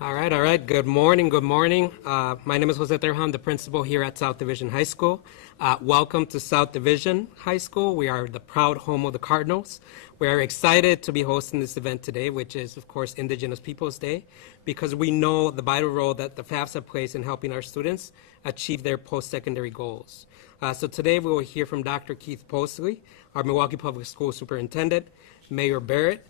All right. Good morning. Good morning. My name is Jose Terja. I'm the principal here at South Division High School. Welcome to South Division High School. We are the proud home of the Cardinals. We are excited to be hosting this event today, which is, of course, Indigenous Peoples Day, because we know the vital role that the FAFSA plays in helping our students achieve their post-secondary goals. So today we will hear from Dr. Keith Posley, our Milwaukee Public School Superintendent, Mayor Barrett.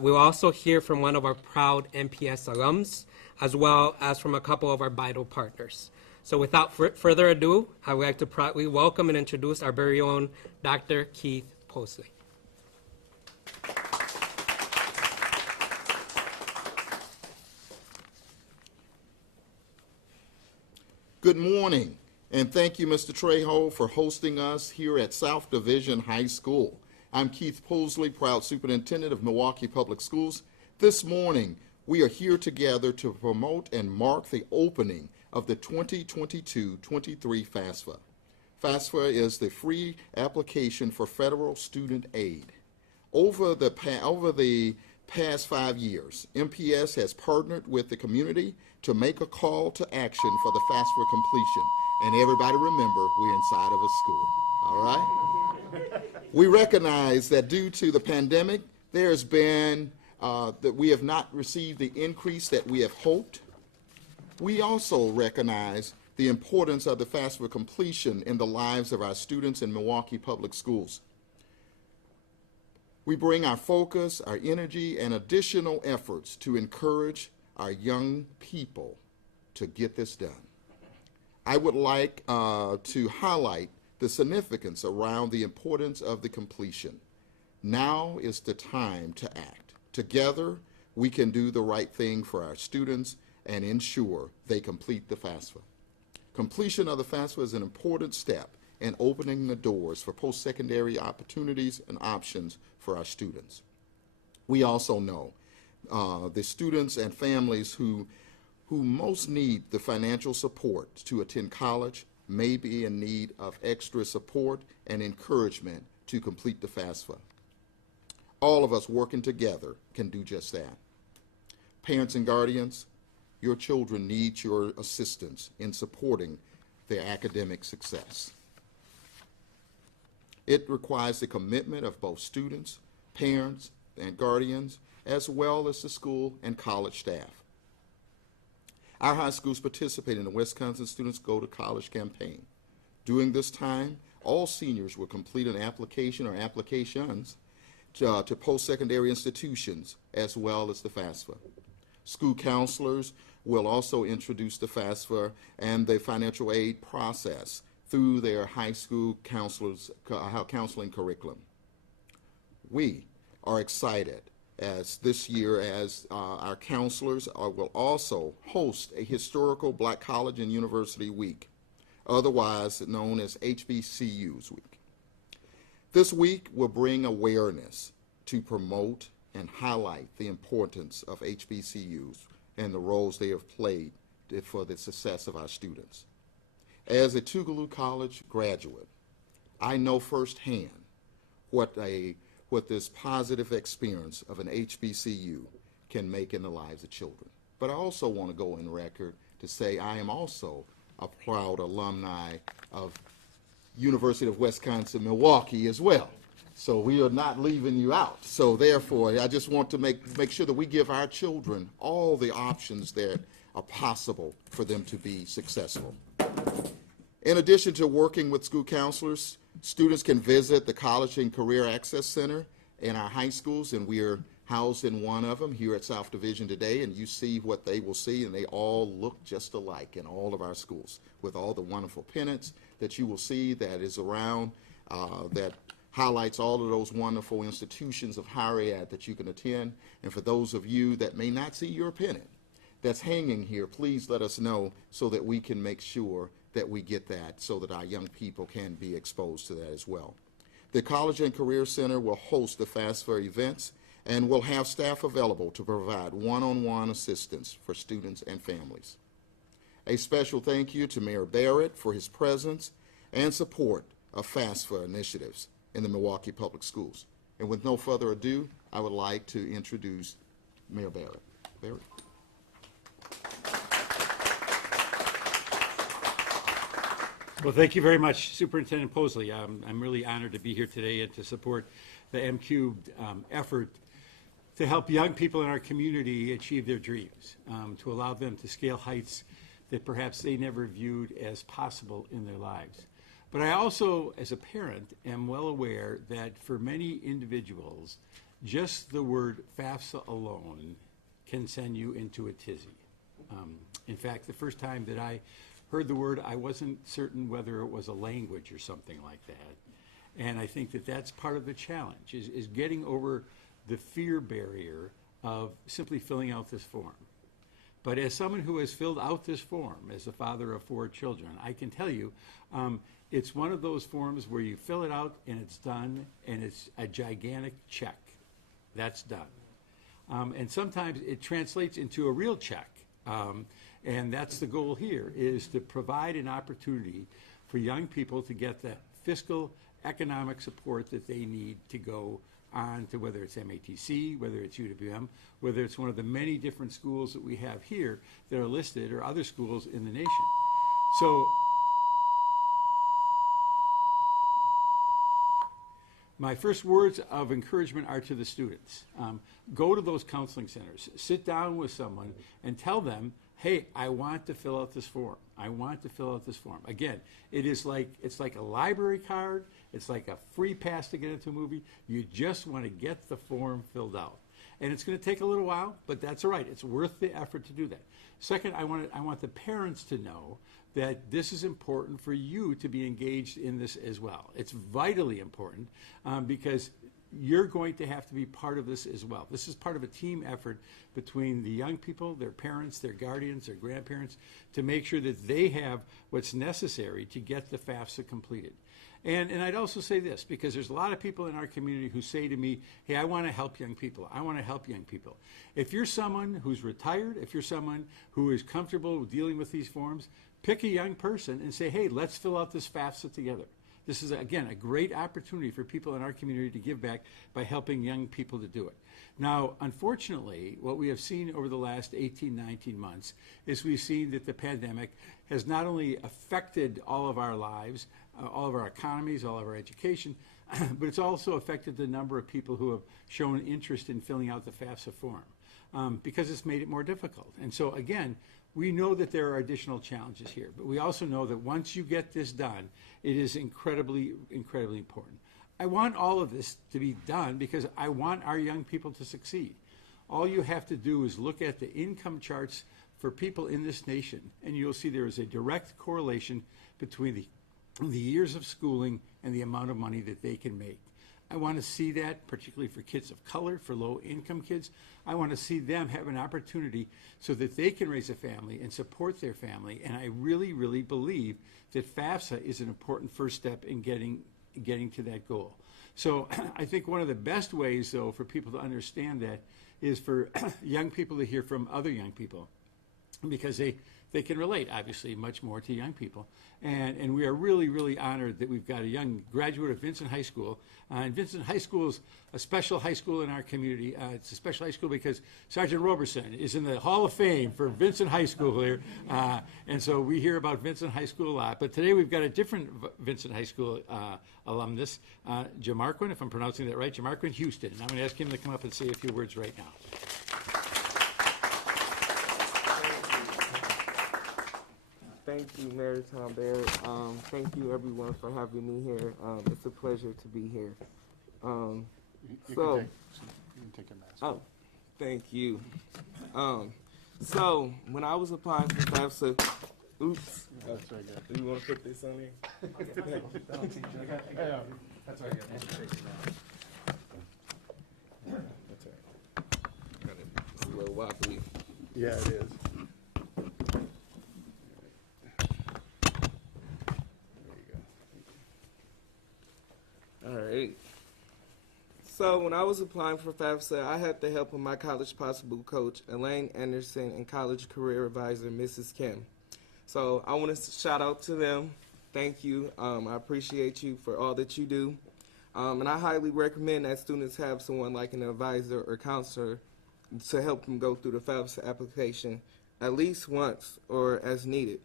We'll also hear from one of our proud MPS alums, as well as from a couple of our vital partners. So without further ado, I would like to proudly welcome and introduce our very own Dr. Keith Posley. Good morning, and thank you, Mr. Trejo, for hosting us here at South Division High School. I'm Keith Posley, proud superintendent of Milwaukee Public Schools. This morning, we are here together to promote and mark the opening of the 2022-23 FAFSA. FAFSA is the free application for federal student aid. Over the past 5 years, MPS has partnered with the community to make a call to action for the FAFSA completion. And everybody remember, we're inside of a school, all right? We recognize that due to the pandemic, there has been that we have not received the increase that we have hoped. We also recognize the importance of the FAFSA completion in the lives of our students in Milwaukee Public Schools. We bring our focus, our energy, and additional efforts to encourage our young people to get this done. I would like to highlight the significance around the importance of the completion. Now is the time to act. Together, we can do the right thing for our students and ensure they complete the FAFSA. Completion of the FAFSA is an important step in opening the doors for post-secondary opportunities and options for our students. We also know the students and families who most need the financial support to attend college may be in need of extra support and encouragement to complete the FAFSA. All of us working together can do just that. Parents and guardians, your children need your assistance in supporting their academic success. It requires the commitment of both students, parents, and guardians, as well as the school and college staff. Our high schools participate in the Wisconsin Students Go to College campaign. During this time, all seniors will complete an application or applications to post-secondary institutions as well as the FAFSA. School counselors will also introduce the FAFSA and the financial aid process through their high school counseling curriculum. We are excited as this year as our counselors will also host a historical Black College and University Week, otherwise known as HBCUs Week. This week will bring awareness to promote and highlight the importance of HBCUs and the roles they have played for the success of our students. As a Tougaloo College graduate, I know firsthand what this positive experience of an HBCU can make in the lives of children. But I also want to go in record to say I am also a proud alumni of University of Wisconsin-Milwaukee as well. So we are not leaving you out. So therefore, I just want to make sure that we give our children all the options that are possible for them to be successful. In addition to working with school counselors, students can visit the College and Career Access Center in our high schools, and we are housed in one of them here at South Division today, and you see what they will see, and they all look just alike in all of our schools, with all the wonderful pennants that you will see that is around that highlights all of those wonderful institutions of higher ed that you can attend. And for those of you that may not see your pennant that's hanging here, please let us know so that we can make sure that we get that so that our young people can be exposed to that as well. The College and Career Center will host the FAFSA events and will have staff available to provide one-on-one assistance for students and families. A special thank you to Mayor Barrett for his presence and support of FAFSA initiatives in the Milwaukee Public Schools. And with no further ado, I would like to introduce Mayor Barrett. Barrett. Well, thank you very much, Superintendent Posley. I'm really honored to be here today and to support the M Cubed effort to help young people in our community achieve their dreams, to allow them to scale heights that perhaps they never viewed as possible in their lives. But I also, as a parent, am well aware that for many individuals, just the word FAFSA alone can send you into a tizzy. In fact, the first time that I heard the word, I wasn't certain whether it was a language or something like that. And I think that that's part of the challenge, is getting over the fear barrier of simply filling out this form. But as someone who has filled out this form, as a father of 4 children, I can tell you, it's one of those forms where you fill it out and it's done, and it's a gigantic check. That's done. And sometimes it translates into a real check. And that's the goal here, is to provide an opportunity for young people to get the fiscal, economic support that they need to go on to, whether it's MATC, whether it's UWM, whether it's one of the many different schools that we have here that are listed, or other schools in the nation. So my first words of encouragement are to the students. Go to those counseling centers, sit down with someone and tell them, hey, I want to fill out this form. I want to fill out this form. Again, it's like a library card. It's like a free pass to get into a movie. You just want to get the form filled out. And it's going to take a little while, but that's all right. It's worth the effort to do that. Second, I want the parents to know that this is important for you to be engaged in this as well. It's vitally important because you're going to have to be part of this as well. This is part of a team effort between the young people, their parents, their guardians, their grandparents, to make sure that they have what's necessary to get the FAFSA completed. And I'd also say this, because there's a lot of people in our community who say to me, hey, I want to help young people. I want to help young people. If you're someone who's retired, if you're someone who is comfortable with dealing with these forms, pick a young person and say, hey, let's fill out this FAFSA together. This is, again, a great opportunity for people in our community to give back by helping young people to do it. Now, unfortunately, what we have seen over the last 18, 19 months is we've seen that the pandemic has not only affected all of our lives, all of our economies, all of our education, but it's also affected the number of people who have shown interest in filling out the FAFSA form because it's made it more difficult. And so, again, we know that there are additional challenges here, but we also know that once you get this done, it is incredibly, incredibly important. I want all of this to be done because I want our young people to succeed. All you have to do is look at the income charts for people in this nation, and you'll see there is a direct correlation between the years of schooling and the amount of money that they can make. I want to see that, particularly for kids of color, for low-income kids. I want to see them have an opportunity so that they can raise a family and support their family. And I really, really believe that FAFSA is an important first step in getting to that goal. So I think one of the best ways, though, for people to understand that is for young people to hear from other young people, because they can relate, obviously, much more to young people. And we are really, really honored that we've got a young graduate of Vincent High School. And Vincent High School is a special high school in our community. It's a special high school because Sergeant Roberson is in the Hall of Fame for Vincent High School here. And so we hear about Vincent High School a lot. But today we've got a different Vincent High School alumnus, Jamarquin, if I'm pronouncing that right, Jamarquin Houston. And I'm going to ask him to come up and say a few words right now. Thank you, Mayor Tom Baird. Thank you, everyone, for having me here. It's a pleasure to be here. You can take your mask. Oh, thank you. So when I was applying for FAFSA, oops. That's very good. Do you want to put this on there? That's very good. That's all right. It's a little wobbly. Yeah, it is. All right. So when I was applying for FAFSA, I had the help of my College Possible coach, Elaine Anderson, and college career advisor, Mrs. Kim. So I want to shout out to them. Thank you. I appreciate you for all that you do. And I highly recommend that students have someone like an advisor or counselor to help them go through the FAFSA application at least once or as needed.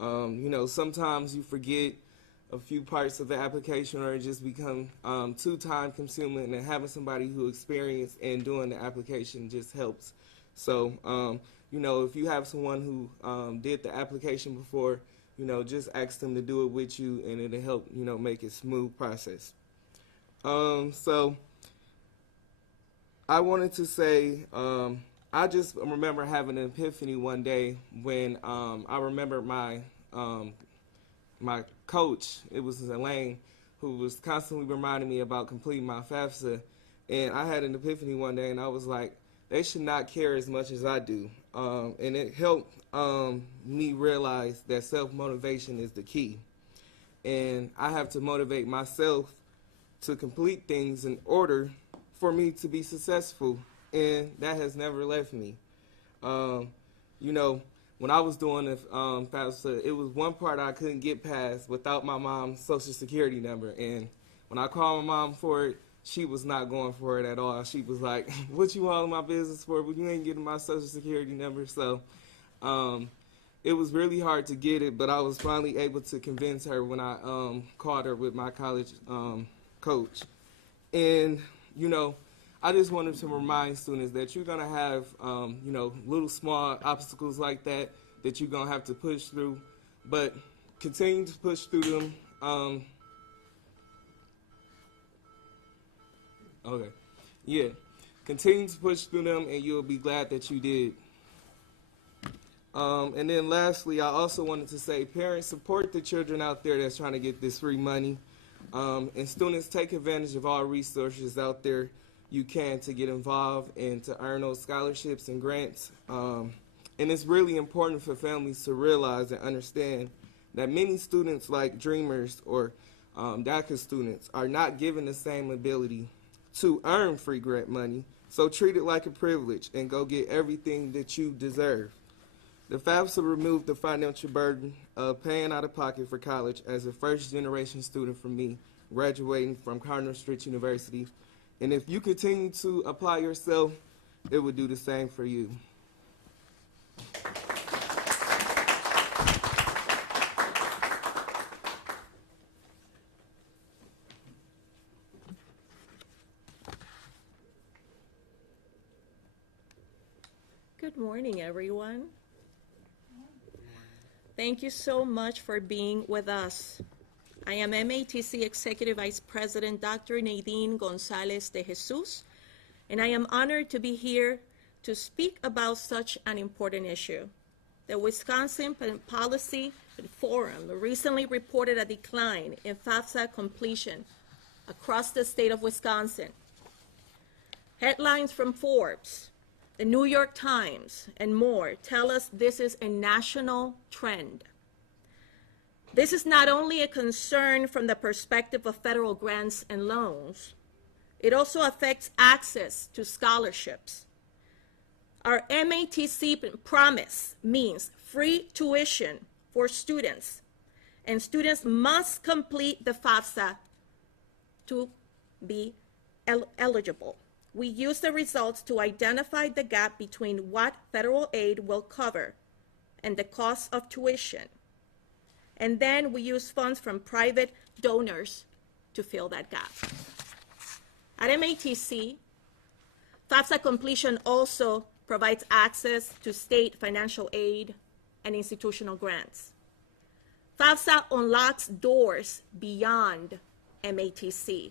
Sometimes you forget a few parts of the application, or it just become too time consuming, and having somebody who experienced in doing the application just helps. So, if you have someone who did the application before, just ask them to do it with you, and it'll help, make it a smooth process. So I wanted to say, I just remember having an epiphany one day when I remember my coach, it was Elaine, who was constantly reminding me about completing my FAFSA. And I had an epiphany one day, and I was like, they should not care as much as I do. And it helped me realize that self-motivation is the key. And I have to motivate myself to complete things in order for me to be successful. And that has never left me. When I was doing the FAFSA, it was one part I couldn't get past without my mom's social security number. And when I called my mom for it, she was not going for it at all. She was like, what you all in my business for? But you ain't getting my social security number. So it was really hard to get it, but I was finally able to convince her when I called her with my college coach. And, I just wanted to remind students that you're going to have, little small obstacles like that you're going to have to push through, but continue to push through them. Continue to push through them, and you'll be glad that you did. And then lastly, I also wanted to say, parents, support the children out there that's trying to get this free money. And students, take advantage of all resources out there you can to get involved and to earn those scholarships and grants. And it's really important for families to realize and understand that many students, like Dreamers or DACA students, are not given the same ability to earn free grant money. So treat it like a privilege and go get everything that you deserve. The FAFSA removed the financial burden of paying out of pocket for college as a first-generation student from me, graduating from Cardinal Street University. And if you continue to apply yourself, it will do the same for you. Good morning, everyone. Thank you so much for being with us. I am MATC Executive Vice President Dr. Nadine Gonzalez de Jesus, and I am honored to be here to speak about such an important issue. The Wisconsin Policy Forum recently reported a decline in FAFSA completion across the state of Wisconsin. Headlines from Forbes, the New York Times, and more tell us this is a national trend. This is not only a concern from the perspective of federal grants and loans, it also affects access to scholarships. Our MATC promise means free tuition for students, and students must complete the FAFSA to be eligible. We use the results to identify the gap between what federal aid will cover and the cost of tuition. And then we use funds from private donors to fill that gap. At MATC, FAFSA completion also provides access to state financial aid and institutional grants. FAFSA unlocks doors beyond MATC.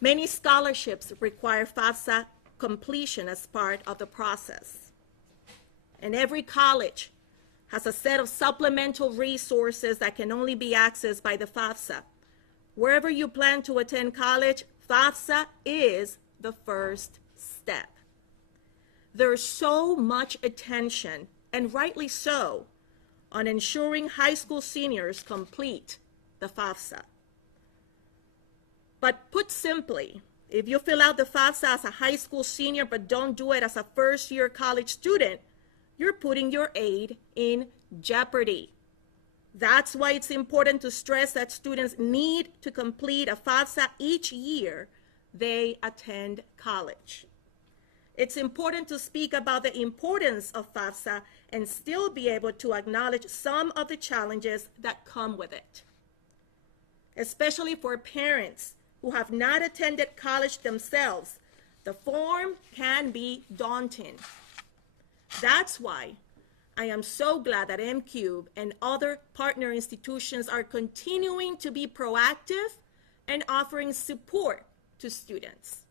Many scholarships require FAFSA completion as part of the process. And every college has a set of supplemental resources that can only be accessed by the FAFSA. Wherever you plan to attend college, FAFSA is the first step. There's so much attention, and rightly so, on ensuring high school seniors complete the FAFSA. But put simply, if you fill out the FAFSA as a high school senior but don't do it as a first-year college student, you're putting your aid in jeopardy. That's why it's important to stress that students need to complete a FAFSA each year they attend college. It's important to speak about the importance of FAFSA and still be able to acknowledge some of the challenges that come with it, especially for parents who have not attended college themselves. The form can be daunting. That's why I am so glad that MCube and other partner institutions are continuing to be proactive and offering support to students.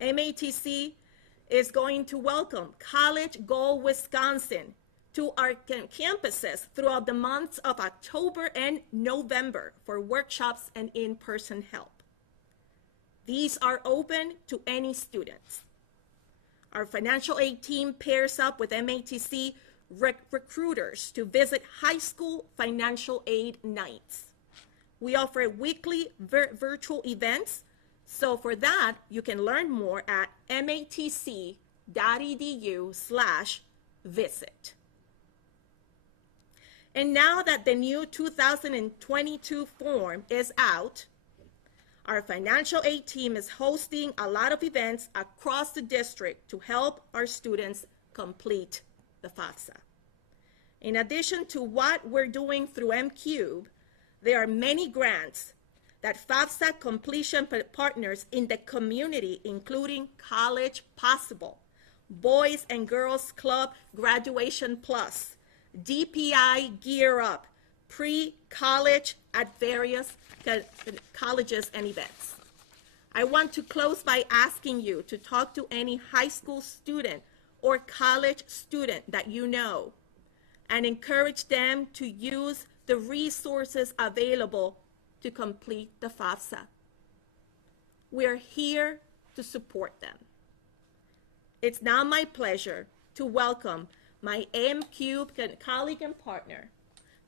MATC is going to welcome College Go Wisconsin to our campuses throughout the months of October and November for workshops and in-person help. These are open to any students. Our financial aid team pairs up with MATC recruiters to visit high school financial aid nights. We offer weekly virtual events, so for that, you can learn more at matc.edu/visit. And now that the new 2022 form is out, our financial aid team is hosting a lot of events across the district to help our students complete the FAFSA. In addition to what we're doing through MCube, there are many grants that FAFSA completion partners in the community, including College Possible, Boys and Girls Club Graduation Plus, DPI Gear Up, pre-college at various colleges and events. I want to close by asking you to talk to any high school student or college student that you know and encourage them to use the resources available to complete the FAFSA. We're here to support them. It's now my pleasure to welcome my MCube colleague and partner,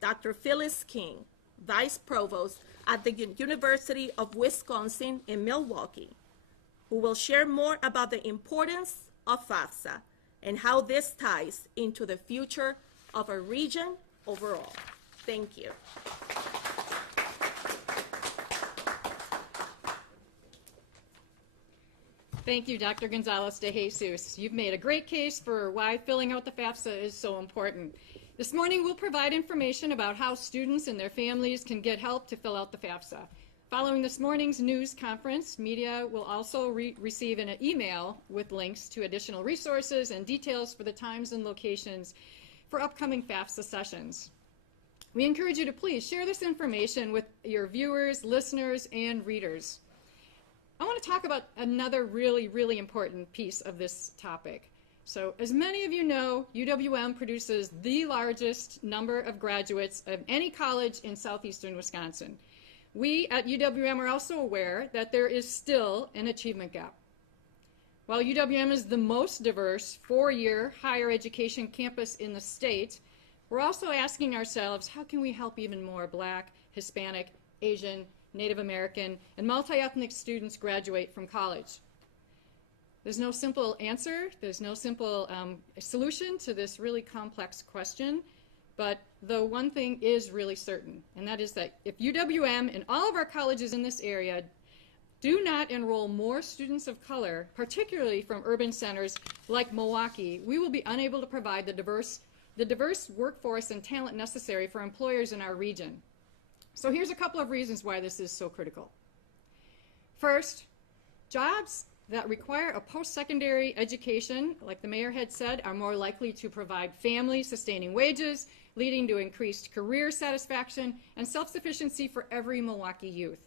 Dr. Phyllis King, Vice Provost at the University of Wisconsin in Milwaukee, who will share more about the importance of FAFSA and how this ties into the future of our region overall. Thank you. Thank you, Dr. Gonzalez de Jesus. You've made a great case for why filling out the FAFSA is so important. This morning, we'll provide information about how students and their families can get help to fill out the FAFSA. Following this morning's news conference, media will also receive an email with links to additional resources and details for the times and locations for upcoming FAFSA sessions. We encourage you to please share this information with your viewers, listeners, and readers. I want to talk about another really important piece of this topic. So, as many of you know, UWM produces the largest number of graduates of any college in southeastern Wisconsin. We at UWM are also aware that there is still an achievement gap. While UWM is the most diverse four-year higher education campus in the state, we're also asking ourselves, how can we help even more Black, Hispanic, Asian, Native American, and multi-ethnic students graduate from college? There's no simple answer. There's no simple solution to this really complex question. But the one thing is really certain, and that is that if UWM and all of our colleges in this area do not enroll more students of color, particularly from urban centers like Milwaukee, we will be unable to provide the diverse workforce and talent necessary for employers in our region. So here's a couple of reasons why this is so critical. First, jobs that require a post-secondary education, like the mayor had said, are more likely to provide family-sustaining wages, leading to increased career satisfaction and self-sufficiency for every Milwaukee youth.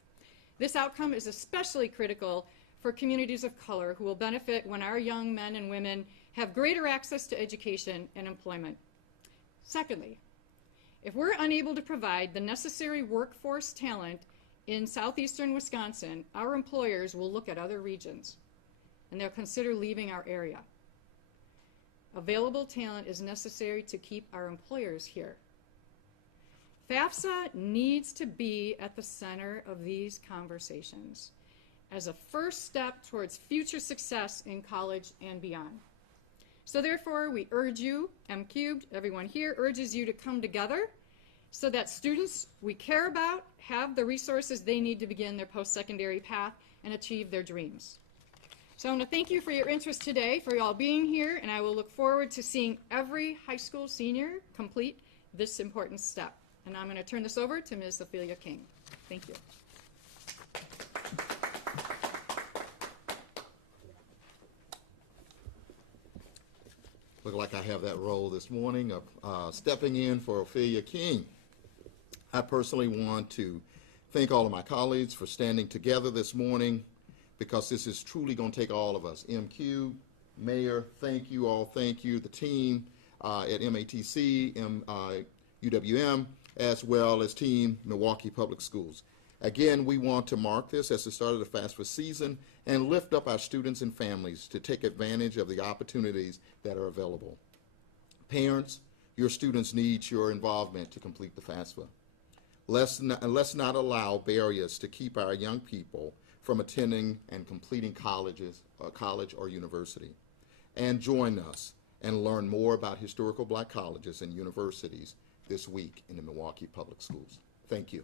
This outcome is especially critical for communities of color who will benefit when our young men and women have greater access to education and employment. Secondly, if we're unable to provide the necessary workforce talent in southeastern Wisconsin, our employers will look at other regions and they'll consider leaving our area. Available talent is necessary to keep our employers here. FAFSA needs to be at the center of these conversations as a first step towards future success in college and beyond. So therefore, we urge you, MCubed, everyone here urges you to come together so that students we care about have the resources they need to begin their post-secondary path and achieve their dreams. So I want to thank you for your interest today, for y'all being here, and I will look forward to seeing every high school senior complete this important step. And I'm going to turn this over to Ms. Ophelia King. Thank you. Look like I have that role this morning of stepping in for Ophelia King. I personally want to thank all of my colleagues for standing together this morning, because this is truly going to take all of us. MQ, Mayor, thank you all, thank you, the team at MATC, UWM, as well as Team Milwaukee Public Schools. Again, we want to mark this as the start of the FAFSA season and lift up our students and families to take advantage of the opportunities that are available. Parents, your students need your involvement to complete the FAFSA. Let's not allow barriers to keep our young people from attending and completing college or university. And join us and learn more about historical black colleges and universities this week in the Milwaukee Public Schools. Thank you.